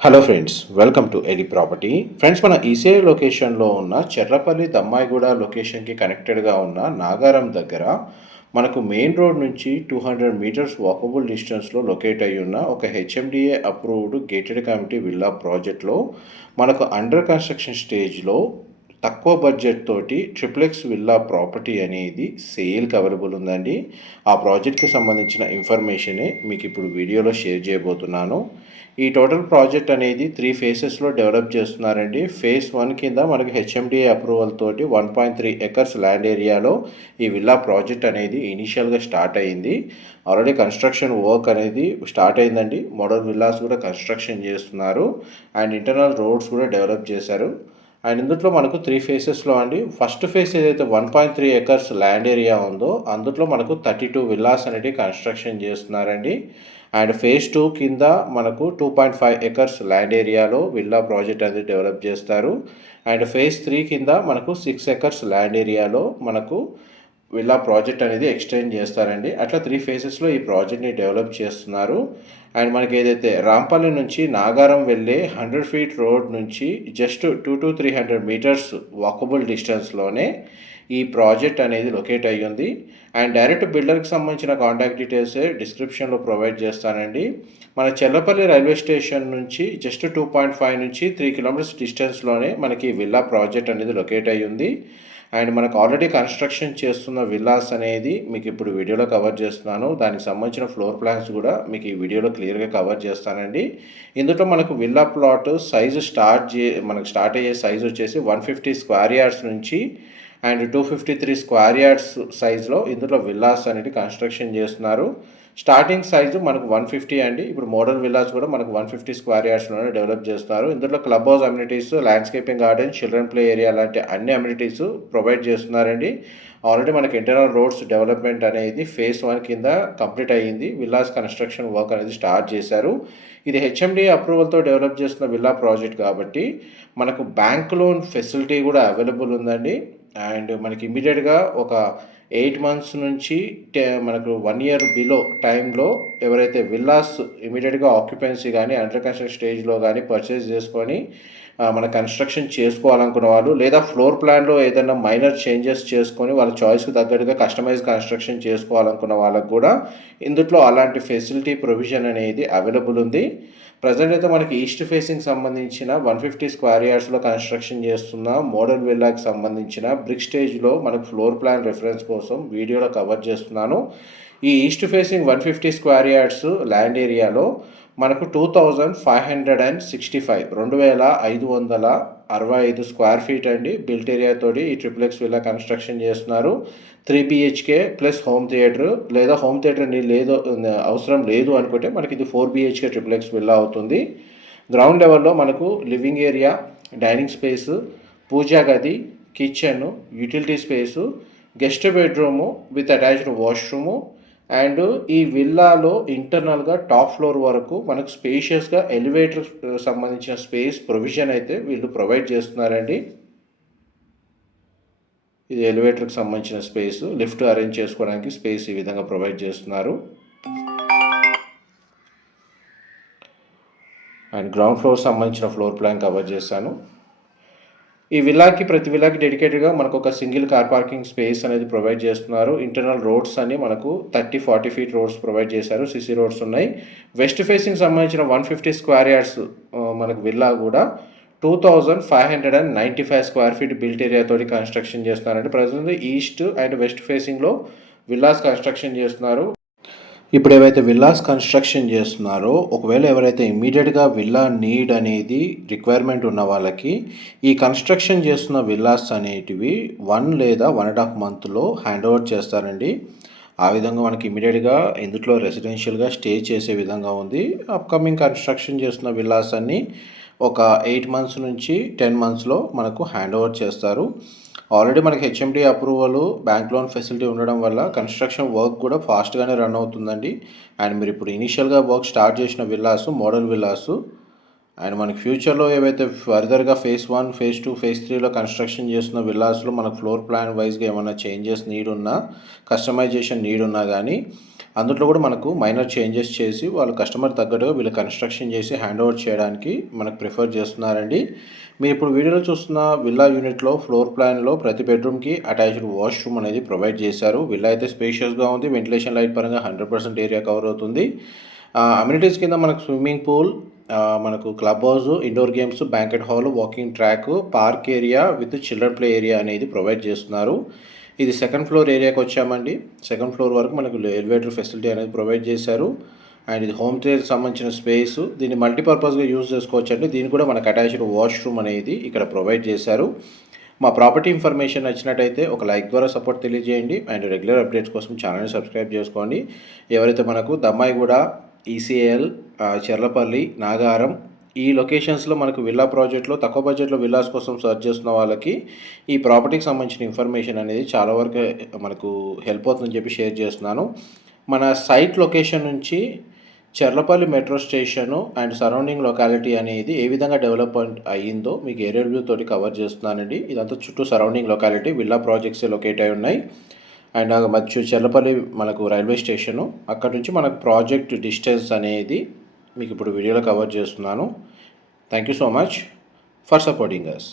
Hello friends, welcome to ED property. Friends, మన ECI లొకేషన్లో ఉన్న చెర్లపల్లి దమ్మాయిగూడ లొకేషన్కి కనెక్టెడ్గా ఉన్న నాగారం దగ్గర మనకు మెయిన్ రోడ్ నుంచి 200 మీటర్స్ వాకబుల్ డిస్టెన్స్లో లొకేట్ అయి ఉన్న ఒక HMDA approved gated community villa ప్రాజెక్ట్లో మనకు అండర్ కన్స్ట్రక్షన్ స్టేజ్లో తక్కువ బడ్జెట్ తోటి ట్రిప్లెక్స్ విల్లా ప్రాపర్టీ అనేది సేల్కి అవైలబుల్ ఉందండి. ఆ ప్రాజెక్ట్కి సంబంధించిన ఇన్ఫర్మేషనే మీకు ఇప్పుడు వీడియోలో షేర్ చేయబోతున్నాను. ఈ టోటల్ ప్రాజెక్ట్ అనేది 3 ఫేసెస్లో డెవలప్ చేస్తున్నారండి. ఫేజ్ 1 కింద మనకి హెచ్ఎండిఏ అప్రూవల్ తోటి 1.3 ఎకర్స్ ల్యాండ్ ఏరియాలో ఈ విల్లా ప్రాజెక్ట్ అనేది ఇనీషియల్గా స్టార్ట్ అయింది. ఆల్రెడీ కన్స్ట్రక్షన్ వర్క్ అనేది స్టార్ట్ అయిందండి. మోడల్ విల్లాస్ కూడా కన్స్ట్రక్షన్ చేస్తున్నారు అండ్ ఇంటర్నల్ రోడ్స్ కూడా డెవలప్ చేశారు. అండ్ ఇందులో మనకు 3 ఫేసెస్లో అండి. ఫస్ట్ ఫేస్ ఏదైతే 1.3 ఎకర్స్ ల్యాండ్ ఏరియా ఉందో అందులో మనకు 32 విల్లాస్ అనేది కన్స్ట్రక్షన్ చేస్తున్నారండి. అండ్ ఫేజ్ 2 కింద మనకు 2.5 ఎకర్స్ ల్యాండ్ ఏరియాలో విల్లా ప్రాజెక్ట్ అనేది డెవలప్ చేస్తారు. అండ్ ఫేజ్ 3 కింద మనకు 6 ఎకర్స్ ల్యాండ్ ఏరియాలో మనకు విల్లా ప్రాజెక్ట్ అనేది ఎక్స్టెండ్ చేస్తారండి. అట్లా 3 ఫేసెస్లో ఈ ప్రాజెక్ట్ని డెవలప్ చేస్తున్నారు. అండ్ మనకి ఏదైతే రాంపల్లి నుంచి నాగారం వెళ్ళే 100 ఫీట్ రోడ్ నుంచి జస్ట్ 2 to 300 మీటర్స్ వాకబుల్ డిస్టెన్స్లోనే ఈ ప్రాజెక్ట్ అనేది లొకేట్ అయ్యింది. అండ్ డైరెక్ట్ బిల్డర్కి సంబంధించిన కాంటాక్ట్ డీటెయిల్స్ డిస్క్రిప్షన్లో ప్రొవైడ్ చేస్తానండి. మన చెర్లపల్లి రైల్వే స్టేషన్ నుంచి జస్ట్ 2.5 నుంచి 3 కిలోమీటర్స్ డిస్టెన్స్లోనే మనకి విల్లా ప్రాజెక్ట్ అనేది లొకేట్ అయ్యింది. అండ్ మనకు ఆల్రెడీ కన్స్ట్రక్షన్ చేస్తున్న విల్లాస్ అనేది మీకు ఇప్పుడు వీడియోలో కవర్ చేస్తున్నాను. దానికి సంబంధించిన ఫ్లోర్ ప్లాన్స్ కూడా మీకు ఈ వీడియోలో క్లియర్గా కవర్ చేస్తానండి. ఇందులో మనకు విల్లా ప్లాట్ సైజు మనకు స్టార్ట్ అయ్యే సైజు వచ్చేసి 150 స్క్వేర్ యార్డ్స్ నుంచి అండ్ 253 స్క్వేర్ యార్డ్స్ సైజులో ఇందులో విల్లాస్ అనేది కన్స్ట్రక్షన్ చేస్తున్నారు. స్టార్టింగ్ సైజు మనకు 150 అండి. ఇప్పుడు మోడర్న్ విల్లాస్ కూడా మనకు 150 స్క్వేర్ యార్డ్స్లోనే డెవలప్ చేస్తారు. ఇందులో club house amenities, landscaping garden, children play area లాంటి అన్ని అమ్యూనిటీస్ ప్రొవైడ్ చేస్తున్నారండి. ఆల్రెడీ మనకి ఇంటర్నల్ రోడ్స్ డెవలప్మెంట్ అనేది ఫేజ్ 1 కింద కంప్లీట్ అయ్యింది. విల్లాస్ కన్స్ట్రక్షన్ వర్క్ అనేది స్టార్ట్ చేశారు. ఇది హెచ్ఎండి అప్రూవల్తో డెవలప్ చేస్తున్న విల్లా ప్రాజెక్ట్ కాబట్టి మనకు బ్యాంక్ లోన్ ఫెసిలిటీ కూడా అవైలబుల్ ఉందండి. అండ్ మనకి ఇమీడియట్గా ఒక 8 మంత్స్ నుంచి మనకు 1 ఇయర్ బిలో టైంలో ఎవరైతే విల్లాస్ ఇమీడియట్గా ఆక్యుపెన్సీ కానీ అండర్ కన్స్ట్రక్షన్ స్టేజ్లో కానీ పర్చేస్ చేసుకొని మన కన్స్ట్రక్షన్ చేసుకోవాలనుకున్న వాళ్ళు, లేదా ఫ్లోర్ ప్లాన్లో ఏదైనా మైనర్ చేంజెస్ చేసుకొని వాళ్ళ చాయిస్కి తగ్గట్టుగా కస్టమైజ్ కన్స్ట్రక్షన్ చేసుకోవాలనుకున్న వాళ్ళకు కూడా ఇందులో అలాంటి ఫెసిలిటీ ప్రొవిజన్ అనేది అవైలబుల్ ఉంది. ప్రజెంట్ అయితే మనకి ఈస్ట్ ఫేసింగ్ సంబంధించిన 150 స్క్వేర్ యార్డ్స్లో కన్స్ట్రక్షన్ చేస్తున్న మోడల్ విల్లాకి సంబంధించిన బ్రిక్ స్టేజ్లో మనకు ఫ్లోర్ ప్లాన్ రెఫరెన్స్ కోసం వీడియోలో కవర్ చేస్తున్నాను. ఈ east facing 150 square yards land ఏరియాలో మనకు 2565 స్క్వేర్ ఫీట్ అండి బిల్ట్ ఏరియా తోటి ఈ ట్రిప్లెక్స్ విల్లా కన్స్ట్రక్షన్ చేస్తున్నారు. 3 BHK ప్లస్ హోమ్ థియేటర్, లేదా హోమ్ థియేటర్ అవసరం లేదు అనుకుంటే మనకి ఇది 4 BHK ట్రిప్లెక్స్ విల్లా అవుతుంది. గ్రౌండ్ లెవెల్లో మనకు లివింగ్ ఏరియా, డైనింగ్ స్పేసు, పూజా గది, kitchen, utility space, guest bedroom with attached washroom and ఈ విల్లాలో ఇంటర్నల్గా టాప్ ఫ్లోర్ వరకు మనకు స్పేషియస్గా ఎలివేటర్ సంబంధించిన స్పేస్ ప్రొవిజన్ అయితే వీళ్ళు ప్రొవైడ్ చేస్తున్నారండి. ఇది ఎలివేటర్కి సంబంధించిన స్పేస్, లిఫ్ట్ అరేంజ్ చేసుకోవడానికి స్పేస్ ఈ విధంగా ప్రొవైడ్ చేస్తున్నారు. అండ్ గ్రౌండ్ ఫ్లోర్ సంబంధించిన ఫ్లోర్ ప్లాన్ కవర్ చేశాను. ఈ విల్లాకి ప్రతి విల్లాకి డెడికేటెడ్గా మనకు ఒక సింగిల్ కార్ పార్కింగ్ స్పేస్ అనేది ప్రొవైడ్ చేస్తున్నారు. ఇంటర్నల్ రోడ్స్ అని మనకు 30-40 ఫీట్ రోడ్స్ ప్రొవైడ్ చేశారు. సిసి రోడ్స్ ఉన్నాయి. వెస్ట్ ఫేసింగ్ సంబంధించిన 150 స్క్వేర్ యార్డ్స్ మనకు విల్లా కూడా 2595 స్క్వేర్ ఫీట్ బిల్ట్ ఏరియా తోటి కన్స్ట్రక్షన్ చేస్తున్నారంటే ప్రజెంట్ ఈస్ట్ అండ్ వెస్ట్ ఫేసింగ్లో విల్లాస్ కన్స్ట్రక్షన్ చేస్తున్నారు. ఇప్పుడు ఏవైతే విల్లాస్ కన్స్ట్రక్షన్ చేస్తున్నారో, ఒకవేళ ఎవరైతే ఇమ్మీడియట్గా విల్లా నీడ్ అనేది రిక్వైర్మెంట్ ఉన్న వాళ్ళకి ఈ కన్స్ట్రక్షన్ చేస్తున్న విల్లాస్ అనేటివి 1 లేదా 1.5 మంత్లో హ్యాండ్ ఓవర్ చేస్తారండి. ఆ విధంగా మనకి ఇమ్మీడియట్గా ఇందులో రెసిడెన్షియల్గా స్టే చేసే విధంగా ఉంది. అప్కమింగ్ కన్స్ట్రక్షన్ చేస్తున్న విల్లాస్ అన్నీ ఒక 8 మంత్స్ నుంచి 10 మంత్స్లో మనకు హ్యాండ్ ఓవర్ చేస్తారు. ఆల్రెడీ మనకి HMD approval, bank loan facility ఉండడం వల్ల కన్స్ట్రక్షన్ వర్క్ కూడా ఫాస్ట్గానే రన్ అవుతుందండి. అండ్ మీరు ఇప్పుడు ఇనీషియల్గా వర్క్ స్టార్ట్ చేసిన విల్లాస్ మోడల్ విల్లాస్ అండ్ మనకి ఫ్యూచర్లో ఏవైతే ఫర్దర్గా ఫేజ్ 1, ఫేజ్ 2, ఫేజ్ 3లో కన్స్ట్రక్షన్ చేస్తున్న విల్లాస్లో మనకు ఫ్లోర్ ప్లాన్ వైజ్గా ఏమైనా చేంజెస్ నీడ్ ఉన్నా, కస్టమైజేషన్ నీడ్ ఉన్నా కానీ అందులో కూడా మనకు మైనర్ చేంజెస్ చేసి వాళ్ళు కస్టమర్ తగ్గట్టుగా వీళ్ళు కన్స్ట్రక్షన్ చేసి హ్యాండ్ ఓవర్ చేయడానికి మనకు ప్రిఫర్ చేస్తున్నారండి. మీరు ఇప్పుడు వీడియోలో చూస్తున్న విల్లా యూనిట్‌లో ఫ్లోర్ ప్లాన్‌లో ప్రతి బెడ్‌రూమ్‌కి అటాచ్డ్ వాష్‌రూమ్ అనేది ప్రొవైడ్ చేశారు. విల్లా అయితే స్పేషియస్‌గా ఉంది. వెంటిలేషన్ లైట్ పరంగా 100% ఏరియా కవర్ అవుతుంది. అమ్యూనిటీస్ కింద మనకు స్విమ్మింగ్ పూల్, మనకు club house, indoor games, banquet hall, walking track, park area with children play area అనేది ప్రొవైడ్ చేస్తున్నారు. ఇది సెకండ్ ఫ్లోర్ ఏరియాకి వచ్చామండి. సెకండ్ ఫ్లోర్ వరకు మనకు ఎలివేటర్ ఫెసిలిటీ అనేది ప్రొవైడ్ చేశారు. అండ్ ఇది హోమ్ థియేటర్కి సంబంధించిన స్పేస్. దీన్ని మల్టీపర్పస్‌గా యూజ్ చేసుకోవచ్చండి. దీనికి కూడా మనకు అటాచ్డ్ వాష్‌రూమ్ అనేది ఇక్కడ ప్రొవైడ్ చేశారు. మా ప్రాపర్టీ ఇన్ఫర్మేషన్ నచ్చినట్టయితే ఒక లైక్ ద్వారా సపోర్ట్ తెలియజేయండి. అండ్ రెగ్యులర్ అప్డేట్స్ కోసం ఛానల్‌ని సబ్స్క్రైబ్ చేసుకోండి. ఎవరైతే మనకు దమ్మాయిగూడ, ఈసీఎల్, చెర్లపల్లి, నాగారం ఈ లొకేషన్స్‌లో మనకు విల్లా ప్రాజెక్ట్‌లో తక్కువ బడ్జెట్‌లో విల్లాస్ కోసం సెర్చ్ చేస్తున్న వాళ్ళకి ఈ ప్రాపర్టీకి సంబంధించిన ఇన్ఫర్మేషన్ అనేది చాలా వరకు మనకు హెల్ప్ అవుతుందని చెప్పి షేర్ చేస్తున్నాను. మన సైట్ లొకేషన్ నుంచి Cherlapalli metro station and surrounding locality అనేది ఏ విధంగా డెవలప్‌మెంట్ అయ్యిందో మీకు ఏరియల్ వ్యూ తోటి కవర్ చేస్తున్నానండి. ఇదంతా చుట్టూ సరౌండింగ్ లొకాలిటీ విల్లా ప్రాజెక్ట్సే లొకేట్ అయి ఉన్నాయి. అండ్ మధ్య చెర్లపల్లి మనకు రైల్వే స్టేషను. అక్కడ నుంచి మనకు ప్రాజెక్ట్ డిస్టెన్స్ అనేది మీకు ఇప్పుడు వీడియోలో కవర్ చేస్తున్నాను. Thank you so much for supporting us.